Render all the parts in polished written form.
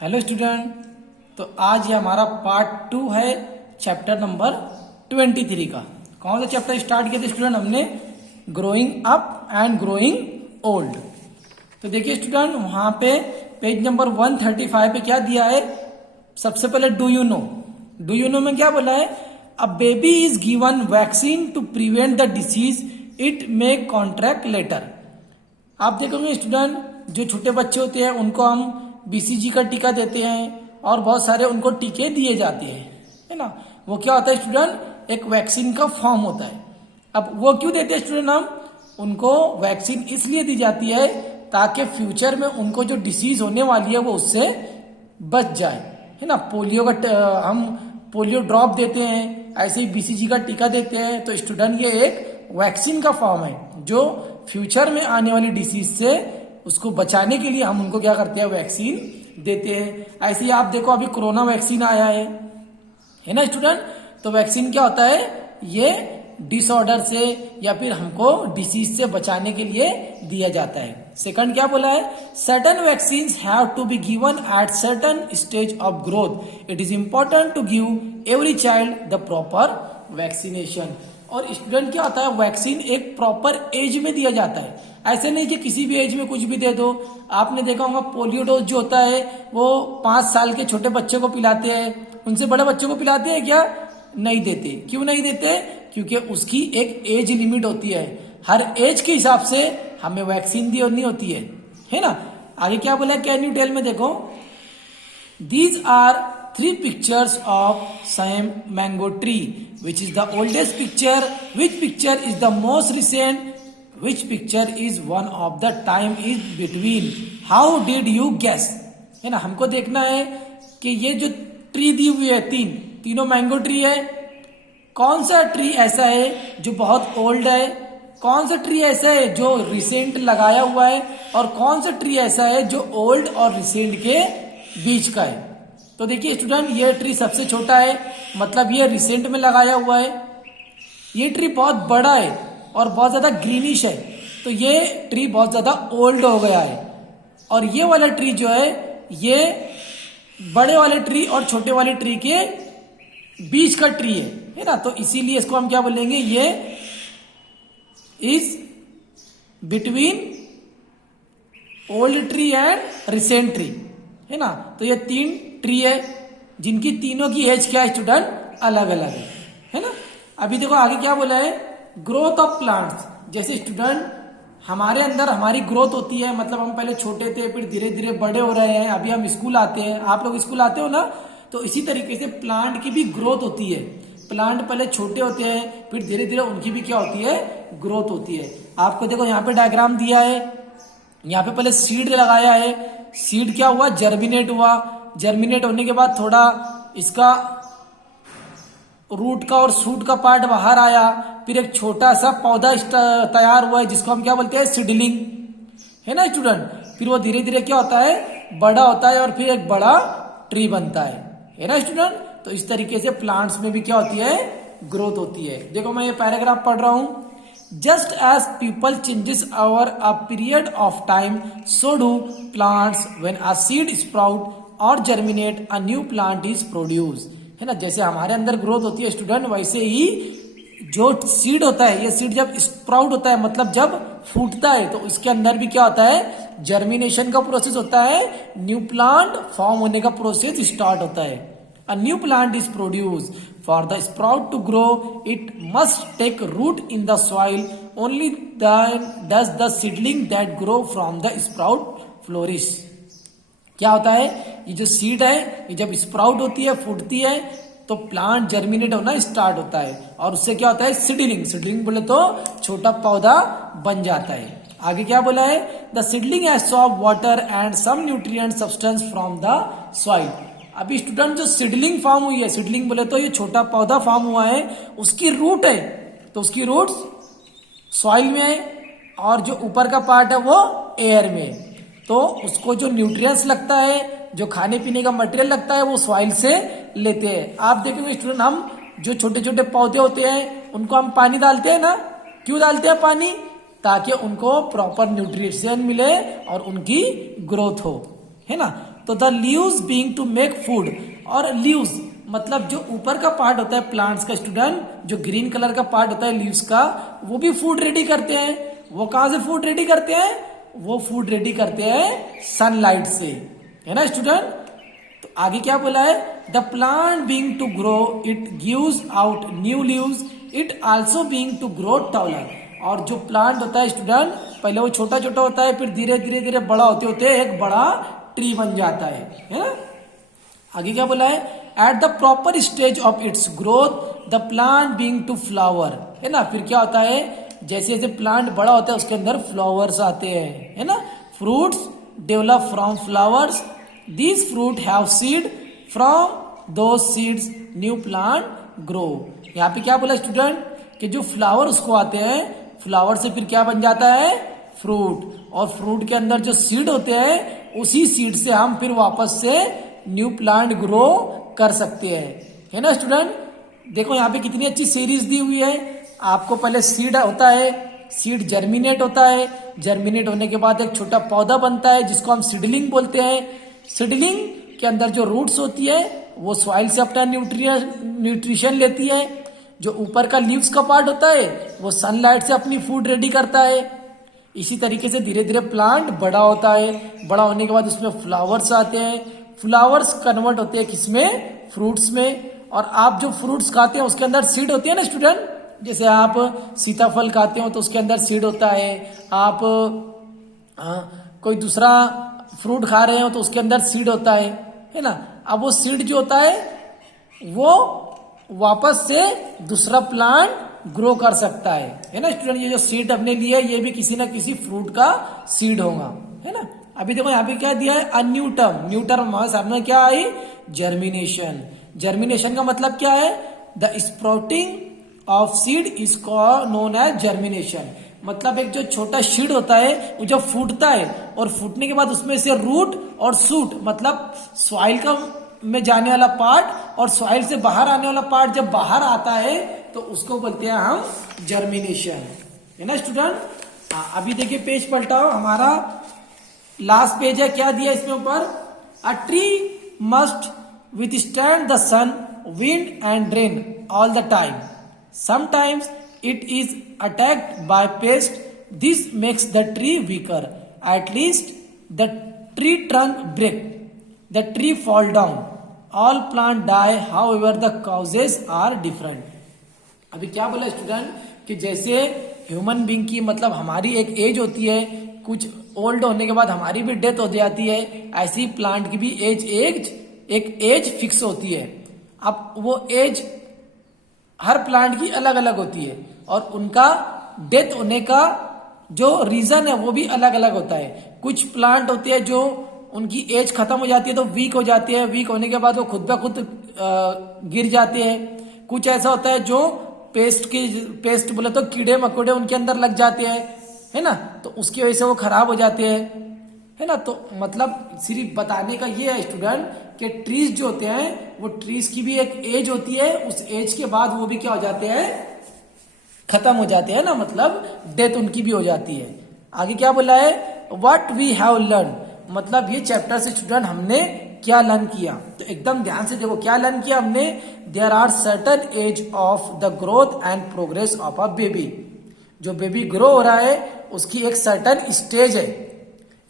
Hello student. तो आज ये हमारा पार्ट 2 है चैप्टर नंबर 23 का। कौन सा चैप्टर स्टार्ट किया था स्टूडेंट? हमने growing up and growing old. तो देखिए स्टूडेंट, वहां पे पेज नंबर 135 पे क्या दिया है? सबसे पहले डू यू नो में क्या बोला है? A baby is given vaccine to prevent the disease it may contract later. आप देखोगे स्टूडेंट, जो छोटे बच्चे होते हैं उनको हम बीसीजी का टीका देते हैं और बहुत सारे उनको टीके दिए जाते हैं, है ना। वो क्या होता है स्टूडेंट? एक वैक्सीन का फॉर्म होता है। अब वो क्यों देते हैं स्टूडेंट? हम उनको वैक्सीन इसलिए दी जाती है ताकि फ्यूचर में उनको जो डिसीज होने वाली है वो उससे बच जाए, है ना। हम पोलियो ड्रॉप देते हैं, ऐसे ही बीसीजी का टीका देते हैं। तो स्टूडेंट ये एक वैक्सीन का फॉर्म है जो फ्यूचर में आने वाली डिसीज से उसको बचाने के लिए हम उनको क्या करते हैं? वैक्सीन देते हैं। ऐसे ही आप देखो, अभी कोरोना वैक्सीन आया है ना स्टूडेंट। तो वैक्सीन क्या होता है? ये डिसऑर्डर से या फिर हमको डिसीज से बचाने के लिए दिया जाता है। सेकंड क्या बोला है? Certain vaccine have to be given at certain stage of growth. It is important to give every child the proper vaccination. और स्टूडेंट क्या होता है? वैक्सीन एक प्रॉपर एज में दिया जाता है। ऐसे नहीं कि किसी भी एज में कुछ भी दे दो। आपने देखा होगा पोलियो डोज जो होता है वो 5 साल के छोटे बच्चे को पिलाते हैं। उनसे बड़े बच्चों को पिलाते हैं क्या? नहीं देते। क्यों नहीं देते? क्योंकि उसकी एक एज लिमिट होती है। हर एज के हिसाब से हमें वैक्सीन देनी होती है ना। आगे क्या बोला? कैन यू टेल में देखो, these are 3 pictures of same mango tree. Which is the oldest picture? Which picture is the most recent? Which picture is one of the time is between? How did you guess? है ना। हमको देखना है कि ये जो tree दी हुई है, तीनों मैंगो ट्री है। कौन सा ट्री ऐसा है जो बहुत ओल्ड है? कौन सा ट्री ऐसा है जो रिसेंट लगाया हुआ है? और कौन सा ट्री ऐसा है जो ओल्ड और रिसेंट के बीच का है? तो देखिए स्टूडेंट, ये ट्री सबसे छोटा है, मतलब ये रिसेंट में लगाया हुआ है। ये ट्री बहुत बड़ा है और बहुत ज्यादा ग्रीनिश है, तो ये ट्री बहुत ज्यादा ओल्ड हो गया है। और ये वाला ट्री जो है, ये बड़े वाले ट्री और छोटे वाले ट्री के बीच का ट्री है ना। तो इसीलिए इसको हम क्या बोलेंगे? ये is between old tree and recent tree, है ना। तो ये 3 ट्री है जिनकी तीनों की एज क्या है स्टूडेंट? अलग अलग है ना। अभी देखो आगे क्या बोला है? Growth of plants. जैसे स्टूडेंट हमारे अंदर हमारी ग्रोथ होती है, मतलब हम पहले छोटे थे, फिर धीरे धीरे बड़े हो रहे हैं, अभी हम स्कूल आते हैं। आप लोग स्कूल आते हो ना, तो इसी तरीके से प्लांट की भी ग्रोथ होती है। प्लांट पहले छोटे होते हैं, फिर धीरे धीरे उनकी भी क्या होती है? ग्रोथ होती है। आपको देखो यहाँ पे डायग्राम दिया है, यहाँ पे पहले सीड लगाया है। सीड क्या हुआ? जर्मिनेट हुआ। जर्मिनेट होने के बाद थोड़ा इसका रूट का और शूट का पार्ट बाहर आया, फिर एक छोटा सा पौधा तैयार हुआ है जिसको हम क्या बोलते हैं? सीडलिंग, है ना स्टूडेंट। फिर वो धीरे धीरे क्या होता है? बड़ा होता है और फिर एक बड़ा ट्री बनता है ना स्टूडेंट। तो इस तरीके से प्लांट्स में भी क्या होती है? ग्रोथ होती है। देखो मैं ये पैराग्राफ पढ़ रहा हूं। Just as people changes over a period of time, so do plants. When a seed sprout or germinate, a new plant is produced. है ना। जैसे हमारे अंदर ग्रोथ होती है स्टूडेंट, वैसे ही जो सीड होता है, ये सीड जब स्प्राउट होता है, मतलब जब फूटता है, तो इसके अंदर भी क्या होता है? जर्मिनेशन का प्रोसेस होता है, न्यू प्लांट फॉर्म होने का प्रोसेस स्टार्ट होता है। A new plant is produced. For the sprout to grow, it must take root in the soil. Only then does the seedling that grow from the sprout flourish. क्या होता है? ये जो seed है, ये जब स्प्राउट होती है, फूटती है, तो प्लांट जर्मिनेट होना स्टार्ट होता है और उससे क्या होता है? सीडलिंग। सीडलिंग बोले तो छोटा पौधा बन जाता है। आगे क्या बोला है? The seedling has solve water and some nutrient substance from the soil. अभी स्टूडेंट जो सीडलिंग फॉर्म हुई है, सीडलिंग बोले तो ये छोटा पौधा फॉर्म हुआ है, उसकी रूट है, तो उसकी रूट्स सॉइल में है और जो ऊपर का पार्ट है वो एयर में है। तो उसको जो न्यूट्रिएंट्स लगता है, जो खाने पीने का मटेरियल लगता है, वो सॉइल से लेते हैं। आप देखेंगे स्टूडेंट, हम जो छोटे छोटे पौधे होते हैं उनको हम पानी डालते हैं ना। क्यों डालते हैं पानी? ताकि उनको प्रॉपर न्यूट्रिशन मिले और उनकी ग्रोथ हो, है ना। तो the leaves being to make food, और लीव्स मतलब जो ऊपर का पार्ट होता है प्लांट्स का स्टूडेंट, जो ग्रीन कलर का पार्ट होता है लीव्स का, वो भी फूड रेडी करते हैं। वो कहां से फूड रेडी करते हैं? वो फूड रेडी करते हैं सनलाइट से, है ना स्टूडेंट। तो आगे क्या बोला है? The plant being to grow it gives out new leaves, it also being to grow taller. और जो प्लांट होता है स्टूडेंट, पहले वो छोटा छोटा होता है, फिर धीरे धीरे धीरे बड़ा होते होते एक बड़ा ट्री बन जाता है ना। आगे क्या बोला है? At the proper stage of its growth the plant being to flower, है ना। फिर क्या होता है? जैसे जैसे प्लांट बड़ा होता है उसके अंदर फ्लावर्स आते हैं, है ना। Fruits develop from flowers, these fruit have seed, from those seeds new plant grow. यहाँ पे क्या बोला स्टूडेंट कि जो फ्लावर उसको आते हैं, फ्लावर से फिर क्या बन जाता है? फ्रूट। और फ्रूट के अंदर जो सीड होते हैं, उसी सीड से हम फिर वापस से न्यू प्लांट ग्रो कर सकते हैं, है ना स्टूडेंट। देखो यहाँ पे कितनी अच्छी सीरीज दी हुई है। आपको पहले सीड होता है, सीड जर्मिनेट होता है, जर्मिनेट होने के बाद एक छोटा पौधा बनता है जिसको हम सीडलिंग बोलते हैं। सीडलिंग के अंदर जो रूट्स होती है वो सॉइल से अपना न्यूट्रिशन लेती है। जो ऊपर का लीव्स का पार्ट होता है वो सनलाइट से अपनी फूड रेडी करता है। इसी तरीके से धीरे धीरे प्लांट बड़ा होता है, बड़ा होने के बाद उसमें फ्लावर्स आते हैं, फ्लावर्स कन्वर्ट होते हैं किसमें? फ्रूट्स में। और आप जो फ्रूट्स खाते हैं उसके अंदर सीड होती है ना स्टूडेंट। जैसे आप सीताफल खाते हो तो उसके अंदर सीड होता है, आप कोई दूसरा फ्रूट खा रहे हो तो उसके अंदर सीड होता है ना। अब वो सीड जो होता है वो वापस से दूसरा प्लांट ग्रो कर सकता है ना स्टूडेंट। ये जो सीड हमने लिया है ये भी किसी ना किसी फ्रूट का सीड होगा, है ना। अभी देखो यहाँ पे क्या दिया है? A new term. New term हमारे सामने क्या आई? जर्मिनेशन। जर्मिनेशन का मतलब क्या है? The sprouting of seed is known as germination. मतलब एक जो छोटा सीड होता है वो जब फूटता है और फूटने के बाद उसमें से रूट और शूट, मतलब सॉइल का में जाने वाला पार्ट और सॉइल से बाहर आने वाला पार्ट जब बाहर आता है तो उसको बोलते हैं हम जर्मिनेशन, है ना स्टूडेंट। अभी देखिए पेज पलटाओ, हमारा लास्ट पेज है। क्या दिया इसमें ऊपर? A tree must withstand the sun, wind and rain all the time, sometimes it is attacked by pest, this makes the tree weaker, at least the tree trunk break, the tree fall down, all plant die, however the causes are different। अभी क्या बोला student कि जैसे human being की मतलब हमारी एक as होती है, कुछ ओल्ड होने के बाद हमारी भी डेथ हो जाती है, ऐसी ही प्लांट की भी एक एज फिक्स होती है। अब वो एज हर प्लांट की अलग अलग होती है और उनका डेथ होने का जो रीजन है वो भी अलग अलग होता है। कुछ प्लांट होते हैं जो उनकी एज खत्म हो जाती है तो वीक हो जाती है, वीक होने के बाद वो खुद ब खुद गिर जाते हैं। कुछ ऐसा होता है जो पेस्ट बोले तो कीड़े मकोड़े उनके अंदर लग जाते हैं, है ना, तो उसकी वजह से वो खराब हो जाते हैं, है ना। तो मतलब सिर्फ बताने का ये है स्टूडेंट कि ट्रीज जो होते हैं वो ट्रीज की भी एक एज होती है, उस एज के बाद वो भी क्या हो जाते हैं? खत्म हो जाते हैं ना, मतलब डेथ उनकी भी हो जाती है। आगे क्या बोला है? व्हाट वी हैव लर्न, मतलब ये चैप्टर से स्टूडेंट हमने क्या लर्न किया। तो एकदम ध्यान से देखो क्या लर्न किया हमने। There are certain age of the growth and progress of a baby. जो बेबी ग्रो हो रहा है उसकी एक सर्टेन स्टेज है,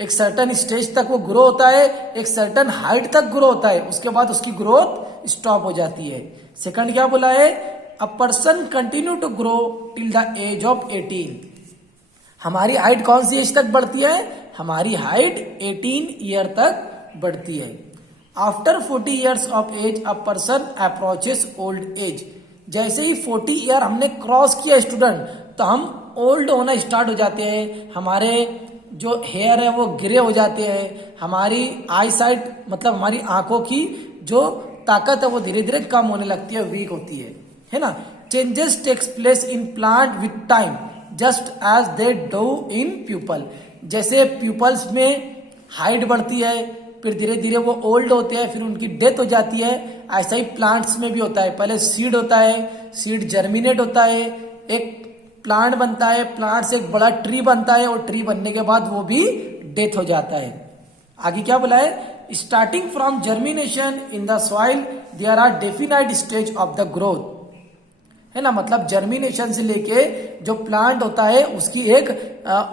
एक सर्टेन स्टेज तक वो ग्रो होता है, एक सर्टेन हाइट तक ग्रो होता है, उसके बाद उसकी ग्रोथ स्टॉप हो जाती है। सेकंड क्या बोला है? A person continue to grow till the age of 18। हमारी हाइट कौन सी एज तक बढ़ती है? हमारी हाइट 18 ईयर तक बढ़ती है। After 40 years of age a person approaches old age. जैसे ही 40 ईयर हमने क्रॉस किया स्टूडेंट तो हम ओल्ड होना स्टार्ट हो जाते हैं, हमारे जो हेयर है वो ग्रे हो जाते हैं, हमारी आई साइट मतलब हमारी आंखों की जो ताकत है वो धीरे धीरे कम होने लगती है, वीक होती है ना। Changes takes place in plant with time just as they do in people. जैसे प्यूपल्स में हाइट बढ़ती है फिर धीरे धीरे वो ओल्ड होते हैं, फिर उनकी डेथ हो जाती है, ऐसा ही प्लांट्स में भी होता है। पहले सीड होता है, सीड जर्मिनेट होता है, एक प्लांट बनता है, प्लांट से एक बड़ा ट्री बनता है और ट्री बनने के बाद वो भी डेथ हो जाता है। आगे क्या बोला है? Starting from germination in the soil there are definite stage of the growth, है ना। मतलब जर्मिनेशन से लेके जो प्लांट होता है उसकी एक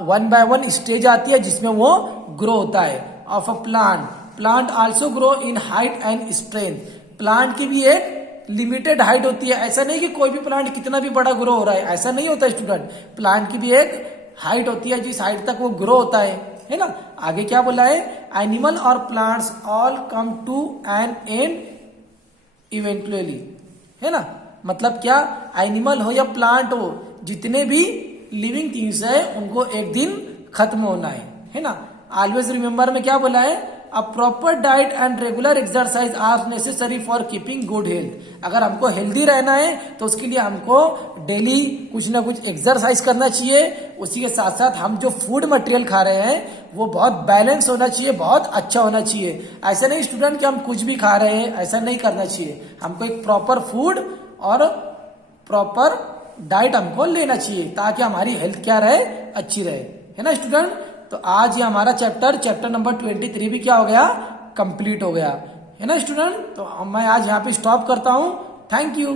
1 by 1 स्टेज आती है जिसमें वो ग्रो होता है। Of a plant also grow in height and strength, plant की भी एक लिमिटेड हाइट होती है। ऐसा नहीं कि कोई भी प्लांट कितना भी बड़ा ग्रो हो रहा है, ऐसा नहीं होता स्टूडेंट। प्लांट की भी एक हाइट होती है जिस हाइट तक वो ग्रो होता है ना। आगे क्या बोला है, एनिमल और plants all come to an end eventually, है ना। मतलब क्या, एनिमल हो या प्लांट हो, जितने भी लिविंग थिंग्स है उनको एक दिन खत्म होना है ना। ऑलवेज रिमेंबर में क्या बोला है, a proper diet and regular exercise are necessary for keeping good health. अगर हमको हेल्दी रहना है तो उसके लिए हमको डेली कुछ ना कुछ एक्सरसाइज करना चाहिए। उसी के साथ साथ हम जो फूड मटेरियल खा रहे हैं वो बहुत बैलेंस होना चाहिए, बहुत अच्छा होना चाहिए। ऐसा नहीं स्टूडेंट कि हम कुछ भी खा रहे हैं, ऐसा नहीं करना चाहिए। हमको एक प्रॉपर फूड और प्रॉपर डाइट हमको लेना चाहिए ताकि हमारी हेल्थ क्या रहे, अच्छी रहे, है ना स्टूडेंट। तो आज ये हमारा चैप्टर नंबर 23 भी क्या हो गया, कंप्लीट हो गया, है ना स्टूडेंट। तो मैं आज यहाँ पे स्टॉप करता हूँ। Thank you.